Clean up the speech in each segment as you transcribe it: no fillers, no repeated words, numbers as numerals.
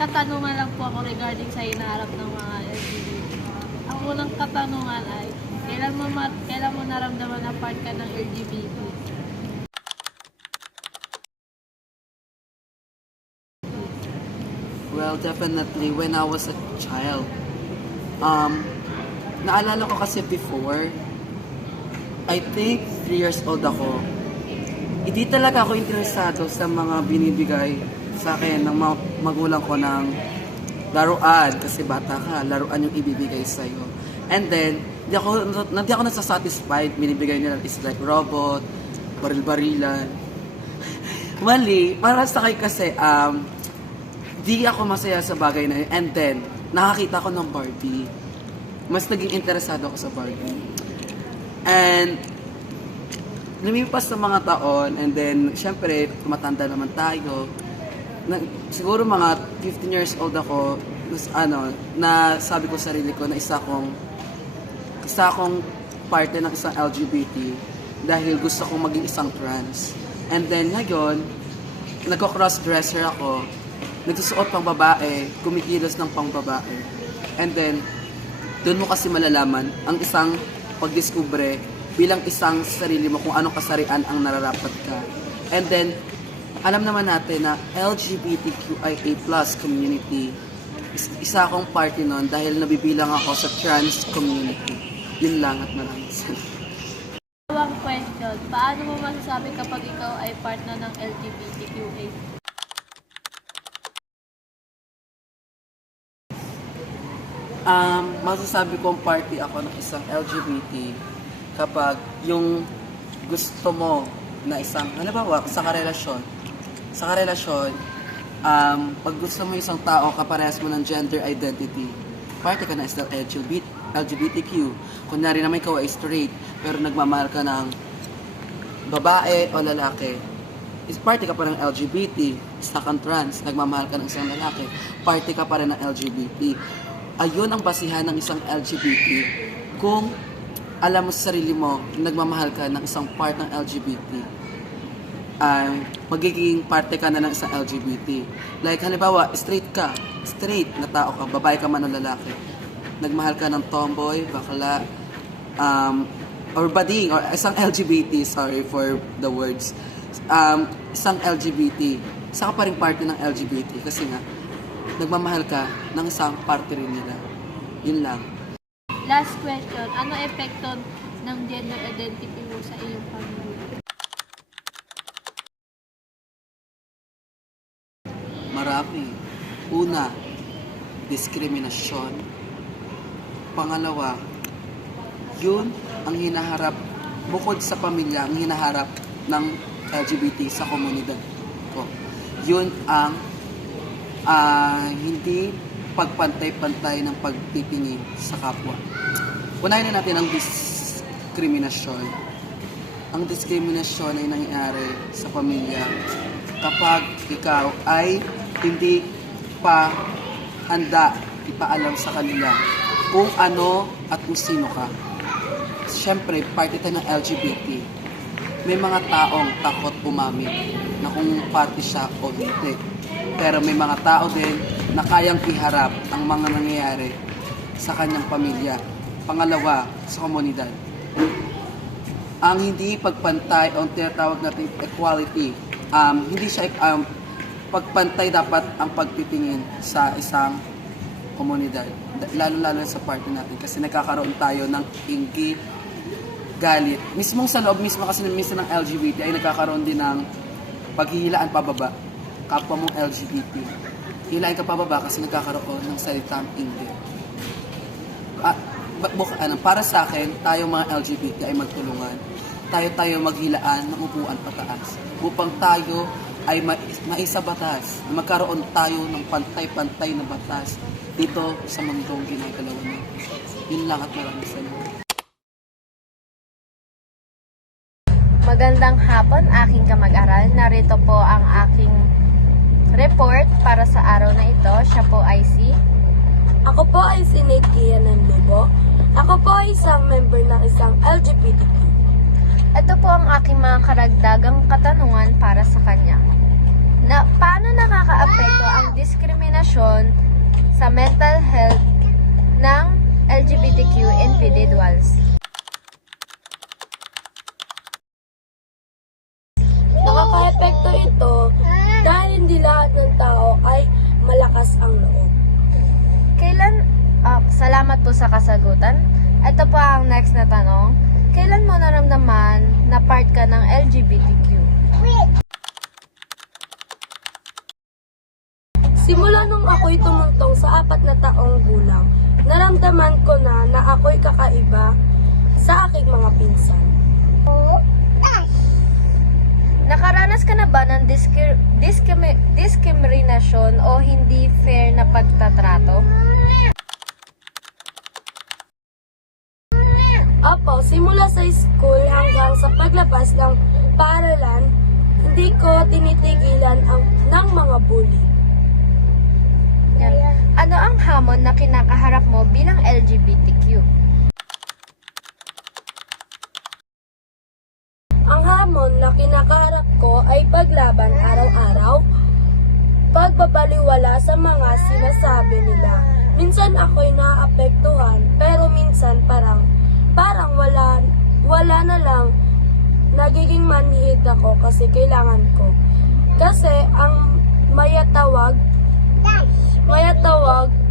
katanungan lang po ako regarding sa hinaharap ng mga LGBT. Ang unang katanungan ay, kailan mo naramdaman na part ka ng LGBT? Well, definitely when I was a child. Naalala ko kasi before, I think 3 years old ako. Hindi talaga ako interesado sa mga binibigay sa akin ng mga magulang ko ng laruan. Kasi bata ka, laruan yung ibibigay sa'yo. And then, hindi ako nasasatisfied. Binibigay nila is like robot, baril-barilan. Mali, para sa akin kasi, di ako masaya sa bagay na yun. And then, nakakita ko ng Barbie. Mas naging interesado ako sa Barbie. And, lumipas sa mga taon, and then, syempre, tumatanda naman tayo. Siguro mga 15 years old ako, na sabi ko sa sarili ko na isa akong parte ng isang LGBT dahil gusto kong maging isang trans. And then, ngayon, nagko-cross-dresser ako, nagsusuot pang babae, kumikilos ng pang babae. And then, doon mo kasi malalaman ang isang pagdiskubre bilang isang sarili mo kung anong kasarian ang nararapat ka. And then, alam naman natin na LGBTQIA+ community, isa akong party nun dahil nabibilang ako sa trans community. Yun lang at maraming salamat. Dalawang question, paano mo masasabi kapag ikaw ay part na ng LGBTQA? Masasabi kong party ako ng isang LGBT kapag yung gusto mo na isang, halimbawa, sa karelasyon, pag gusto mo isang tao, kaparehas mo ng gender identity, party ka na isang LGBTQ. Kunyari naman ikaw ay straight, pero nagmamahal ka ng babae o lalaki, party ka pa ng LGBT. Isa kang trans, nagmamahal ka ng isang lalaki, party ka pa rin ng LGBT. Ayun ang basihan ng isang LGBT. Kung alam mo sa sarili mo, nagmamahal ka ng isang part ng LGBT, magiging parte ka na ng isang LGBT. Like, halimbawa, straight na tao ka, babae ka man o lalaki. Nagmahal ka ng tomboy, bakla, or bading, or isang LGBT, sorry for the words. Isang LGBT, isa ka pa rin parte ng LGBT kasi nga, nagmamahal ka ng isang parte rin nila. Yun lang. Last question, ano epekto ng gender identity mo sa iyong pamilya? Marami. Una, diskriminasyon. Pangalawa, yun ang hinaharap, bukod sa pamilya, ang hinaharap ng LGBT sa komunidad ko. Yun ang hindi pagpantay-pantay ng pagtitingin sa kapwa. Unahin na natin ang diskriminasyon. Ang diskriminasyon ay nangyayari sa pamilya kapag ikaw ay hindi pa handa ipaalam sa kanila kung ano at kung sino ka. Siyempre, parte tayo ng LGBT. May mga taong takot umamin na kung parte siya o hindi. Pero may mga tao din na kayang iharap ang mga nangyayari sa kanyang pamilya. Pangalawa, sa komunidad. Ang hindi pagpantay o tinatawag natin equality, hindi siya pagpantay dapat ang pagtitingin sa isang komunidad. Lalo-lalo sa party natin kasi nagkakaroon tayo ng inggit, galit. Mismong sa loob mismo kasi minsan ng LGBT ay nagkakaroon din ng paghihilaan pababa. Kapwa mong LGBT. Hilain ka pababa kasi nagkakaroon ng salitang inggit. Para sa akin, tayo mga LGBT ay magtulungan. Tayo maghilaan ng upuan pataas. Upang tayo ay maisa batas. Magkaroon tayo ng pantay-pantay na batas dito sa mundong ginagalawan natin. Yun lang at maraming salamat. Magandang hapon, aking kamag-aral. Narito po ang aking report para sa araw na ito. Siya po ay si... Ako po ay si Nikia Nanlubo. Ako po ay isang member ng isang LGBTQ. Ito po ang aking mga karagdagang katanungan para sa kanya. Na paano nakakaapekto ang diskriminasyon sa mental health ng LGBTQ individuals? Nakaka-epekto ito dahil hindi lahat ng tao ay malakas ang loob. Salamat po sa kasagutan. Ito pa ang next na tanong. Kailan mo naramdaman na part ka ng LGBTQ? Simula nung ako'y tumuntong sa 4 na taong gulang, naramdaman ko na ako'y kakaiba sa aking mga pinsan. Nakaranas ka na ba ng diskriminasyon o hindi fair na pagtatrato? Apo, simula sa school hanggang sa paglabas ng paaralan, hindi ko tinitigilan ng mga bully. Yan. Ano ang hamon na kinakaharap mo bilang LGBTQ? Ang hamon na kinakaharap ko ay paglaban araw-araw, pagbabaliwala sa mga sinasabi nila. Minsan ako'y naapektuhan, pero minsan parang wala na lang. Nagiging manhid ako kasi kailangan ko. Kasi ang mayatawag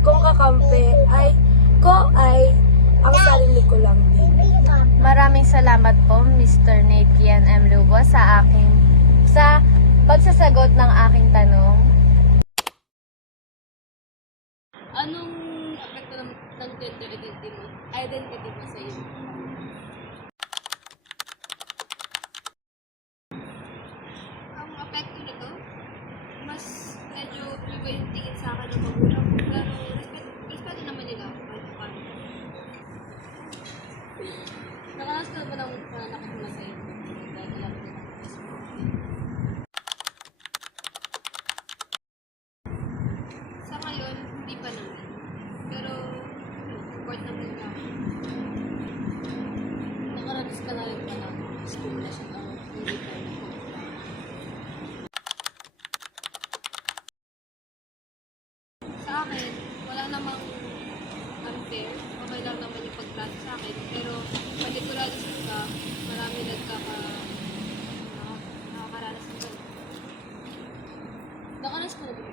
kong kakampi ay ang sarili ko lang din. Maraming salamat po, Mr. Nate Kian M. Lubo, sa pagsasagot ng aking tanong. Anong apekto ng gender identity mo sa iyo? Ang apekto nito, mas medyo iba yung tingin sa akin ng magulang ko. Pero respeto naman nila ako kahit paano. Nakaranas ka ba ng pananakit mo sa iyo? Dahil alam ko na sa ngayon, hindi pa naman. Pero, support naman ka. Nakaranas ka na rin ba ng discrimination o hindi ka na po? Sa akin, wala namang unfair. Okay lang naman yung pagtrato sa akin. Pero, panigurado ka, marami nakakaranas ng ganun. Nakaranas ko na ba?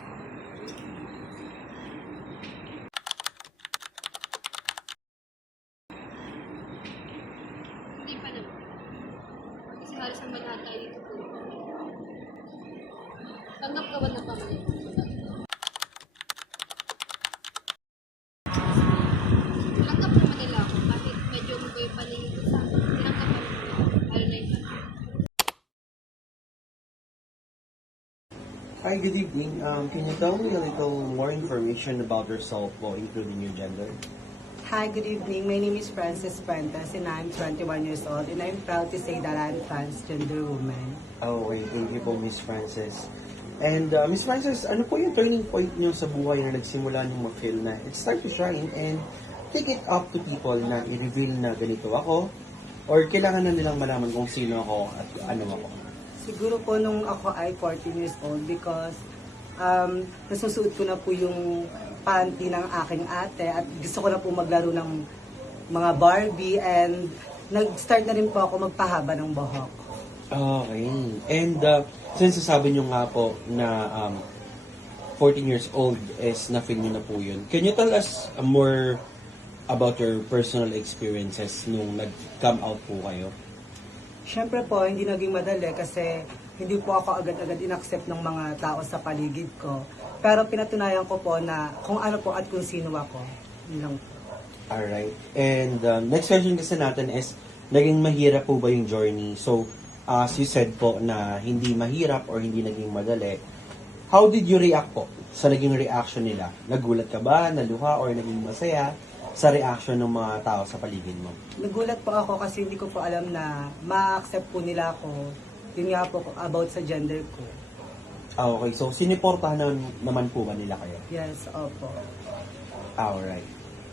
Hindi pa naman. Kasi halos naman lahat tayo dito po. Tanggap ka ba ng pamilya mo? Tanggap naman nila ako kahit medyo mag yung paningin ko sa akin. Tinanggap naman nila ako. Lalo na yung sa Hi, good evening. Can you tell me a little more information about yourself, including your gender? Hi, good evening. My name is Frances Fuentes and I'm 21 years old and I'm proud to say that I'm transgender woman. Oh, okay. Thank you po, Miss Frances. And Miss Frances, ano po yung turning point niyo sa buhay na nagsimula niyong mag-feel na it's time to shine and take it up to people na i-reveal na ganito ako? Or kailangan na nilang malaman kung sino ako at ano ako? Siguro po nung ako ay 14 years old because nasusuot ko na po yung panty ng aking ate at gusto ko na po maglaro ng mga Barbie and nag-start na rin po ako magpahaba ng buhok. Okay. And since sasabi niyo nga po na 14 years old is na-feel niyo na po yun, can you tell us more about your personal experiences nung nag-come out po kayo? Siyempre po, hindi naging madali kasi hindi po ako agad-agad inaccept ng mga tao sa paligid ko. Pero pinatunayan ko po na kung ano po at kung sino ako. Yun lang po. Alright. And next question kasi natin is, naging mahirap po ba yung journey? So, as you said po na hindi mahirap or hindi naging madali, how did you react po sa naging reaction nila? Nagulat ka ba, naluha, or naging masaya sa reaction ng mga tao sa paligid mo? Nagulat po ako kasi hindi ko po alam na ma-accept po nila ako. Yun nga po about sa gender ko. Okay, so siniportahan naman po ba nila kayo? Yes, opo. Alright.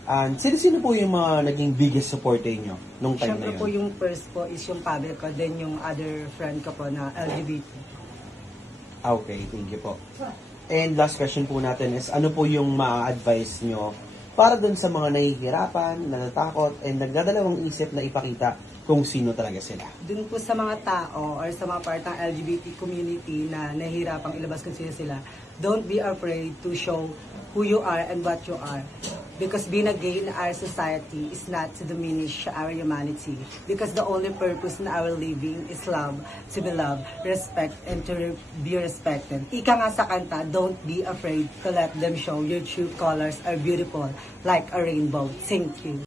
And sino po yung mga naging biggest supporter nyo nung time Siyempre na po yun? yung first po is yung public ko, then yung other friend ko po na LGBT. Okay, thank you po. And last question po natin is, ano po yung ma-advise nyo para dun sa mga nahihirapan, natatakot, and nagdadalawang isip na ipakita kung sino talaga sila? Dun po sa mga tao or sa mga part ng LGBT community na nahihirapang ilabas kung sino sila, don't be afraid to show who you are and what you are. Because being a gay in our society is not to diminish our humanity. Because the only purpose in our living is love, to be loved, respect, and to be respected. Ika nga sa kanta, don't be afraid to let them show your true colors are beautiful like a rainbow. Thank you.